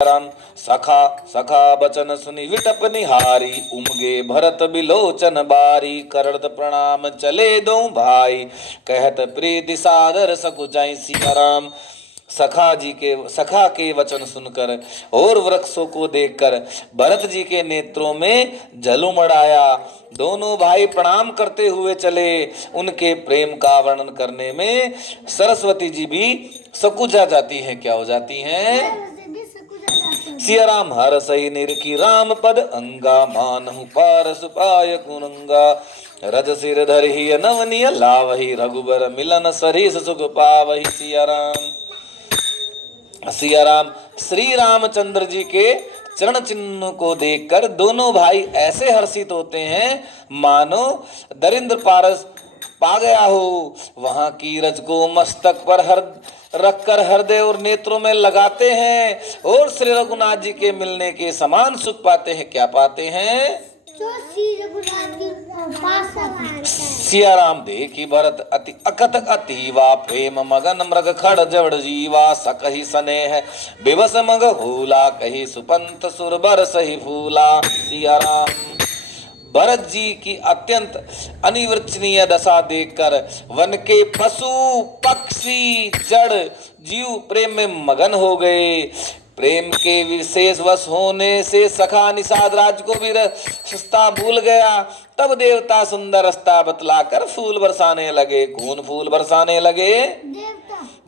राम सखा सखा बचन सुनि विटप निहारी, उमगे भरत बिलोचन बारी। करत प्रणाम चले दो भाई, कहत प्रीति सादर सकुचाई। सिया राम सखा के वचन सुनकर और वृक्षों को देखकर भरत जी के नेत्रों में जल उमड़ आया। दोनों भाई प्रणाम करते हुए चले। उनके प्रेम का वर्णन करने में सरस्वती जी भी सकुचा जाती हैं। क्या हो जाती हैं? सिया राम हर सही निरखी राम पद अंगा, मानहु पारस पाय कुनंगा। रज सिर धरहि नवनीय लावहि, रघुबर मिलन सरीस सुख पावहि। सिया राम श्री रामचंद्र जी के चरण चिन्ह को देखकर दोनों भाई ऐसे हर्षित होते हैं मानो दरिंद्र पारस पा गया हो। वहां की रज को मस्तक पर रखकर हृदय और नेत्रों में लगाते हैं और श्री रघुनाथ जी के मिलने के समान सुख पाते हैं। क्या पाते हैं? सिया राम देखी भरत अति अकथ अतीवा, प्रेम मगन मृग खड़ जवड़ जीवा। सकहि स्नेह विवश मग भूला, कही सुपंथ सुरबर सही फूला। सिया राम भरत जी की अत्यंत अनिवर्चनीय दशा देखकर वन के पशु पक्षी जड़ जीव प्रेम में मगन हो गए। प्रेम के विशेष वश होने से सखा निषाद राज को भी रास्ता भूल गया। तब देवता सुंदर रास्ता बतलाकर फूल बरसाने लगे। कौन फूल बरसाने लगे?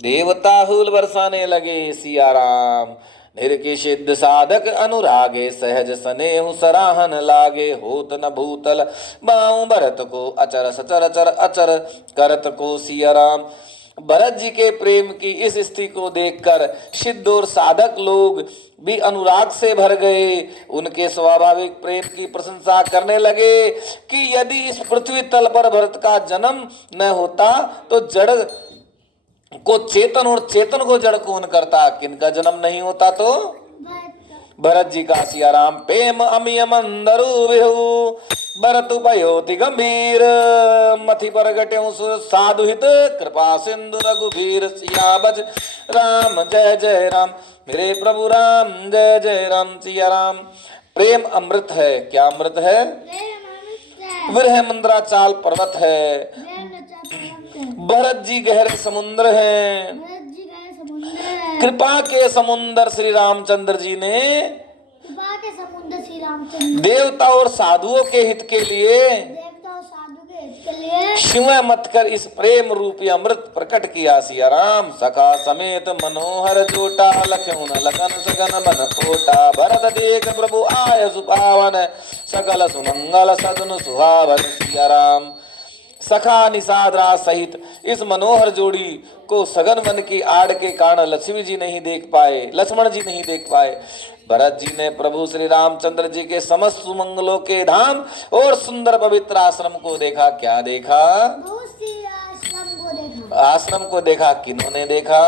देवता फूल बरसाने लगे। सिया राम निरखि सिद्ध साधक अनुरागे, सहज स्नेहु सराहन लागे। होत न भूतल बाऊ भरत को, अचर सचर अचर अचर करत को। सिया राम भरत जी के प्रेम की इस स्थिति को देखकर सिद्ध और साधक लोग भी अनुराग से भर गए। उनके स्वाभाविक प्रेम की प्रशंसा करने लगे कि यदि इस पृथ्वी तल पर भरत का जन्म न होता तो जड़ को चेतन और चेतन को जड़ कौन करता? किनका जन्म नहीं होता तो भरत जी का। सिया राम प्रेम अमिय मंदरु विहु, भरत भयोति गंभीर। मथि पर गट्यों साधु हित, कृपा सिंधु रघुवीर। सिया बज राम जय जय राम, मेरे प्रभु राम जय जय राम। सिया राम प्रेम अमृत है। क्या अमृत है? विरह मंद्राचाल पर्वत है। भरत जी गहरे समुद्र हैं। कृपा के समुद्र श्री रामचंद्र जी ने देवता और साधुओं के हित के लिए शिव मत कर इस प्रेम रूपी अमृत प्रकट किया। सिया राम सखा समेत मनोहर जोटा, लखन लगन सगन बन कोटा। भरत देख प्रभु आय सुपावन, सकल सुमंगल सदन सुहावन। सिया राम सखा निषाद राज सहित इस मनोहर जोड़ी को सघन वन की आड़ के कारण लक्ष्मी जी नहीं देख पाए, लक्ष्मण जी नहीं देख पाए। भरत जी ने प्रभु श्री रामचंद्र जी के समस्त सुमंगलों के धाम और सुंदर पवित्र आश्रम को देखा। क्या देखा? आश्रम को देखा। किन्होंने देखा?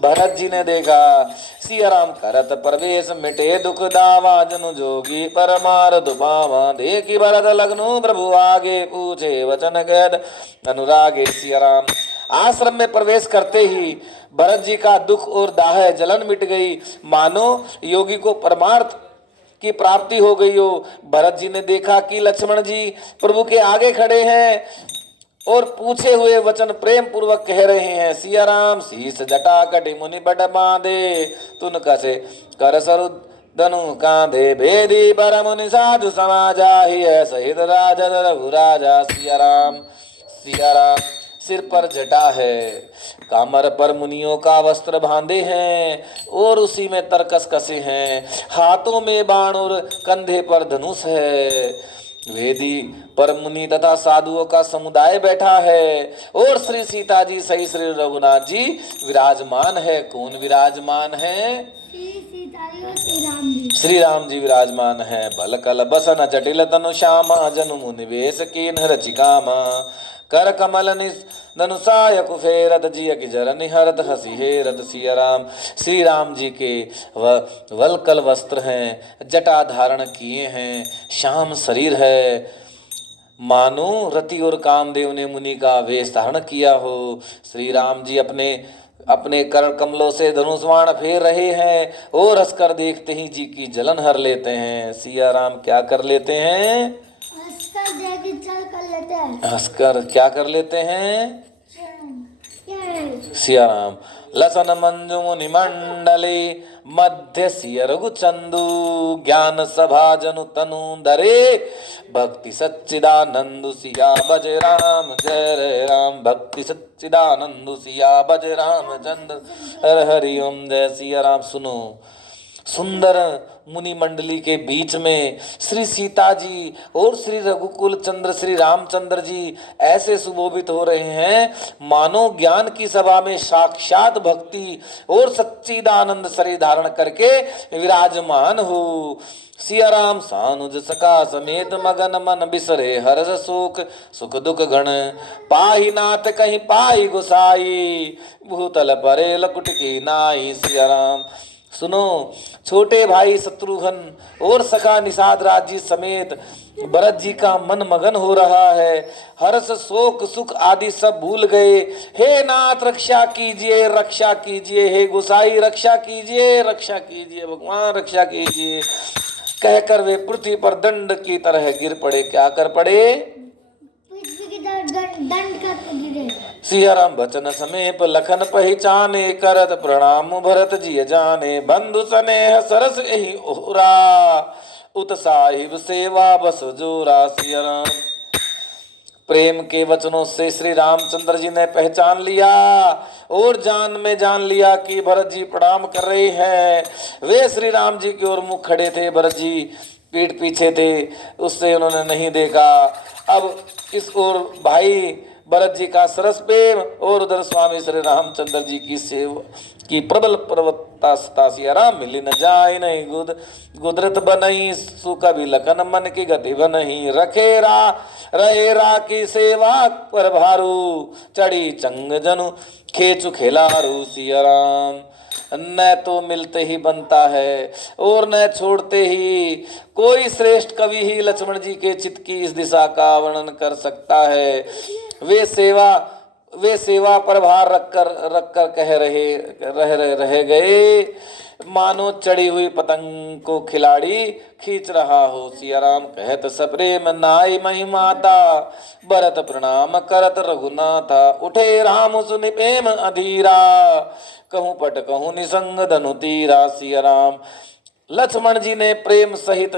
भरत जी ने देखा। सिया राम करत प्रवेश मिटे दुख दावा, जनु जोगी परमार दुभावा। देखी भरत लगनु प्रभु आगे, पूछे वचन कैद अनुरागे। सिया राम आश्रम में प्रवेश करते ही भरत जी का दुख और दाह जलन मिट गई, मानो योगी को परमार्थ की प्राप्ति हो गई हो। भरत जी ने देखा कि लक्ष्मण जी प्रभु के आगे खड़े हैं और पूछे हुए वचन प्रेम पूर्वक कह रहे हैं। सिया राम शीस जटा कटि मुनि बट बांधे, तुन कसे कर सरु धनु कांधे। भेदी पर मुनि साधु समाजा, ही है सहित राजा रघु राजा। सिया राम सिर पर जटा है, कामर पर मुनियों का वस्त्र बांधे हैं और उसी में तरकस कसे हैं। हाथों में बाण और कंधे पर धनुष है। वेदी पर मुनि तथा साधुओं का समुदाय बैठा है और श्री सीता जी सही श्री रघुनाथ जी विराजमान है। कौन विराजमान है? श्री राम जी विराजमान है। बल कल बसन जटिल तनु श्यामा, जनु मुनि वेश कीन रचिकामा। कर कमल धनुषाय कुफेरत, जिय की जर निहरत हसी हेरत। सिया राम श्री राम जी के वलकल वस्त्र हैं, जटा धारण किए हैं, श्याम शरीर है, मानो रति और कामदेव ने मुनि का वेश धारण किया हो। श्री राम जी अपने अपने कर्ण कमलों से धनुष बाण फेर रहे हैं और हंसकर देखते ही जी की जलन हर लेते हैं। सिया राम क्या कर लेते हैं? हंसकर देखी चल कर लेते हैं। हंसकर क्या कर लेते हैं? सिया राम लसन मंजु मुनि मंडले मध्य सिय रघु चंदू ज्ञान सभा जनु तनु धरे भक्ति सच्चिदानंद सिया बज राम जय राम भक्ति सच्चिदानंद सिया बज राम चंद्र हर हरि ओम जय सिया राम। सुनो, सुंदर मुनि मंडली के बीच में श्री सीता जी और श्री रघुकुल चंद्र श्री रामचंद्र जी ऐसे सुशोभित हो रहे हैं मानो ज्ञान की सभा में साक्षात भक्ति और सच्चिदानंद शरीर धारण करके विराजमान हो। सिया राम सानुज सका समेत मगन मन बिसरे हर्ष शोक सुख दुख गण पाहि नाथ कहीं पाहि गुसाई भूतल परे लकुट की नाई। सिया राम सुनो, छोटे भाई शत्रुघ्न और सखा निषाद राज जी समेत भरत जी का मन मगन हो रहा है। हर्ष शोक सुख आदि सब भूल गए। हे नाथ रक्षा कीजिए रक्षा कीजिए, हे गोसाई रक्षा कीजिए रक्षा कीजिए, भगवान रक्षा कीजिए कहकर वे पृथ्वी पर दंड की तरह गिर पड़े। क्या कर पड़े? दंड का गिरे। सिया राम बचन समेत लखन पहचाने करत प्रणाम भरत जी जाने बंधु स्नेह सरस यही ओरा उत साहिब सेवा बस जोरा। सिया राम प्रेम के वचनों से श्री रामचंद्र जी ने पहचान लिया और जान में जान लिया कि भरत जी प्रणाम कर रहे हैं। वे श्री राम जी की ओर मुख खड़े थे, भरत जी पीठ पीछे थे, उससे उन्होंने नहीं देखा। अब इस ओर भाई भरत जी का सरस प्रेम और उधर स्वामी श्री रामचंद्र जी की सेवा की प्रबल प्रवत्ता। सिया राम मिली न जाए नहीं गुदरत बनई सुका भी लखन मन की गति बनई रहे रा की सेवा पर भारू चढ़ी चंग जनु खेचु खेलारू। सिया राम न तो मिलते ही बनता है और न छोड़ते ही। कोई श्रेष्ठ कवि ही लक्ष्मण जी के चित्त की इस दिशा का वर्णन कर सकता है। वे सेवा पर भार रखकर कह रह गए मानो चढ़ी हुई पतंग को खिलाड़ी खींच रहा हो। सिया राम कहत सप्रेम नाई महिमाता भरत प्रणाम करत रघुनाथा उठे राम सुनि प्रेम अधीरा कहूँ पट कहूँ निसंग धनु तीरा। सिया राम लक्ष्मण जी ने प्रेम सहित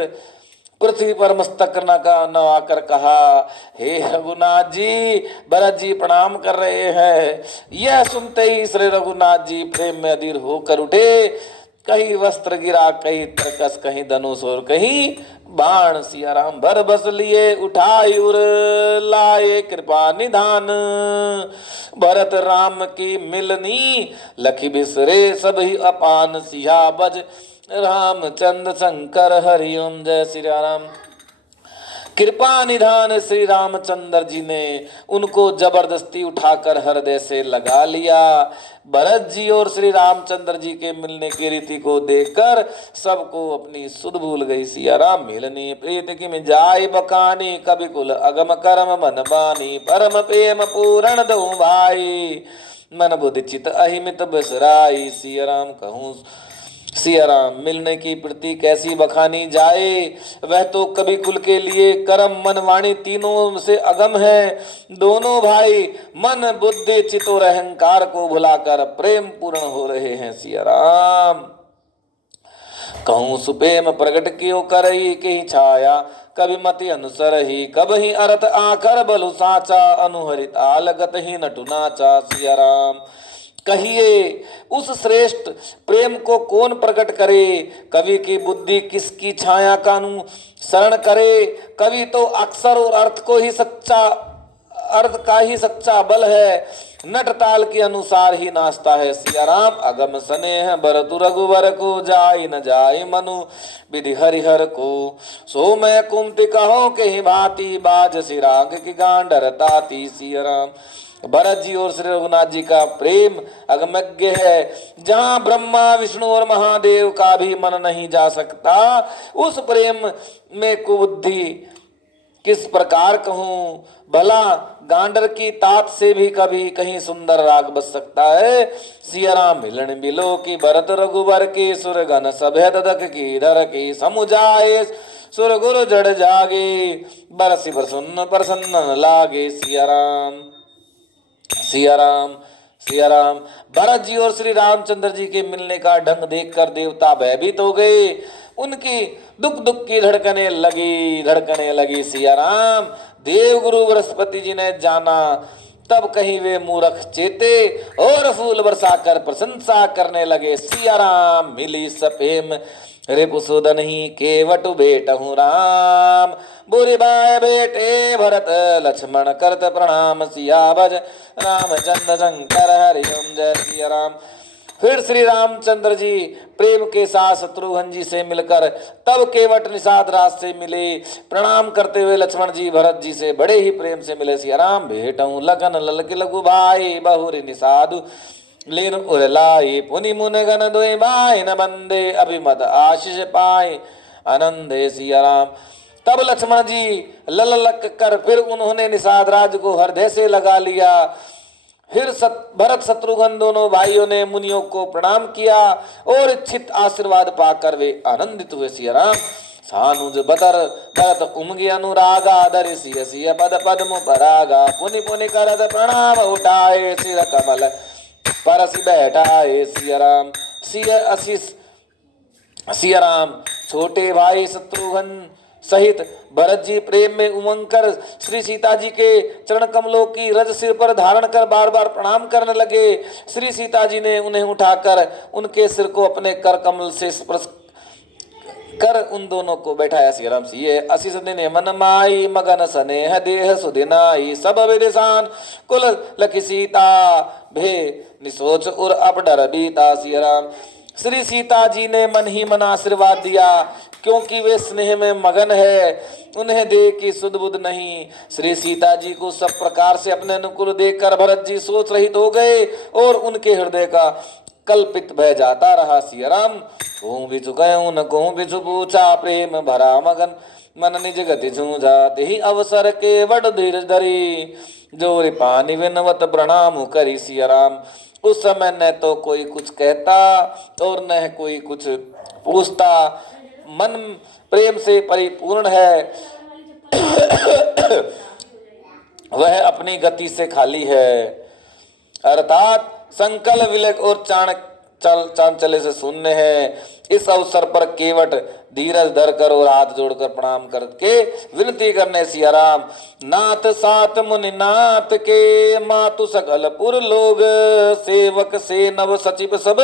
पृथ्वी पर मस्तक नवाकर कहा, हे रघुनाथ जी भरत जी प्रणाम कर रहे हैं। यह सुनते ही श्री रघुनाथ जी प्रेम में अधीर होकर उठे। कहीं वस्त्र गिरा, कहीं तरकस, कहीं धनुष और कहीं बाण। सिया राम भर बस लिए उठाई उर लाए कृपा निधान भरत राम की मिलनी लखी बिसरे सब ही अपान। सिया बज रामचंद्र शंकर हरिओम जय श्री राम। कृपा निधान श्री रामचंद्र जी ने उनको जबरदस्ती उठाकर हृदय से लगा लिया। भरत जी और श्री रामचंद्र जी के मिलने की रीति को देखकर सबको अपनी सुध भूल गई। सिया राम मिलनी प्रीत की में जाय बकानी कवि कुल अगम कर्म मन बानी परम प्रेम पूरण दो भाई मन बुद्धि चित अहिमित बसराई। सिया राम कहूँ सिया राम मिलने की प्रीति कैसी बखानी जाए। वह तो कवि कुल के लिए कर्म मन वाणी तीनों से अगम है। दोनों भाई मन बुद्धि चित्त और अहंकार को भुलाकर प्रेम पूर्ण हो रहे हैं। सिया राम कहूँ सुप्रेम प्रगट कियो करई की छाया कभी मति अनुसर ही कब ही अर्थ आखर बलु साचा अनुहरित आलगत ही नटु नाचा। सिया राम कहिए उस श्रेष्ठ प्रेम को कौन प्रकट करे। कवि की बुद्धि किसकी छाया का अनुसरण करे। कवि तो अक्षर और अर्थ का ही सच्चा बल है। नट ताल के अनुसार ही नाचता है। सिया राम अगम स्नेह भरतु रघुवर को जाय न जाय मनु विधि हरिहर को सो मैं कुमति कहो के ही भांति बाज सिराग की गांडर ताती। सिया राम भरत जी और श्री रघुनाथ जी का प्रेम अगमज्ञ है। जहाँ ब्रह्मा विष्णु और महादेव का भी मन नहीं जा सकता उस प्रेम में कुबुद्धि किस प्रकार कहूँ, भला गांडर की तात से भी कभी कहीं सुंदर राग बज सकता है। सिया राम मिलन बिलो की भरत रघुबर के सुरगन सभय तदक की धर की समुझाए सुर गुरु जड़ जागे बरसी प्रसन्न प्रसन्न लागे। सिया राम सिया राम सिया राम। भरत जी और श्री रामचंद्र जी के मिलने का ढंग देखकर देवता भयभीत हो गए, उनकी दुख दुख की धड़कने लगी। सिया राम देव गुरु बृहस्पति जी ने जाना, तब कहीं वे मूर्ख चेते और फूल बरसा कर प्रशंसा करने लगे। सिया राम मिली सपेम रिपुसुदन ही केवट बेटहु राम, बुरी बाय बेटे भरत लक्ष्मण करत प्रणाम। सिया भज रामचंद्र शंकर हरिओम जय सिया राम। फिर श्री रामचंद्र जी प्रेम के साथ शत्रुघ्न जी से मिलकर तब केवट निषाद राज से मिले। प्रणाम करते हुए लक्ष्मण जी भरत जी से बड़े ही प्रेम से मिले। सिया राम भेटऊं लगन ललकी लघु भाई बहुरी निषादु लीन उरलाई पुनि मुन गण दोई बाई न बंदे अभिमत आशीष पाए आनंदे। सिया राम। तब लक्ष्मण जी ललक कर फिर उन्होंने निषाद राज को हृदय से लगा लिया। फिर भरत शत्रुघ्न दोनों भाइयों ने मुनियों को प्रणाम किया और इच्छित आशीर्वाद पाकर वे आनंदित हुए। सिया राम। सानुज बदर भरत उमगे अनुरागा धरि सिय सिय पद पद्म परागा पुनि पुनि करत प्रणाम उठाए सिर कमल परसि बैठाए। सिया राम। सिया राम। छोटे भाई शत्रुघ्न सहित भरत जी प्रेम में उमंग कर श्री सीता जी के चरण कमलों की रज सिर पर धारण कर बार बार प्रणाम करने लगे। श्री सीता जी ने उन्हें उठाकर उनके सिर को अपने कर कमल से स्पर्श कर उन दोनों को बैठाया। सिया राम। सिए असिस दिन मन माई मगन स्नेह देह सुदिनाई सब विदिशान कुल लखी सीता भे निसोच उर अब डर बीता। सिया राम। श्री सीता जी ने मन ही मन आशीर्वाद दिया, क्योंकि वे स्नेह में मगन है, उन्हें देख की सुध बुध नहीं। श्री सीता जी को सब प्रकार से अपने अनुकूल देखकर भरत जी सोच रहित हो गए और उनके हृदय का कल्पित भय जाता रहा। सिया राम। कहूँ बिचु कहूँ न कहूँ बिचु पूछा प्रेम भरा मगन मन निज गति जूझा ही अवसर के बड़ धीरज धरी जोरी पानी विनवत प्रणाम करी। सिया राम। उस समय न तो कोई कुछ कहता और न कोई कुछ पूछता, मन प्रेम से परिपूर्ण है, वह अपनी गति से खाली है, अर्थात संकल्प विलक और चांचल्य से शून्य है। इस अवसर पर केवट धीरज धरकर और हाथ जोड़कर प्रणाम करके विनती करने। सिया राम। नाथ सात मुनि नाथ के मातु सकल पुर लोग सेवक से नव सचिव सब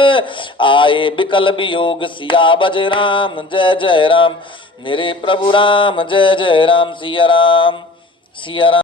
आए विकल वियोग। सिया बज राम जय जय राम मेरे प्रभु राम जय जय राम। सिया राम। सिया राम।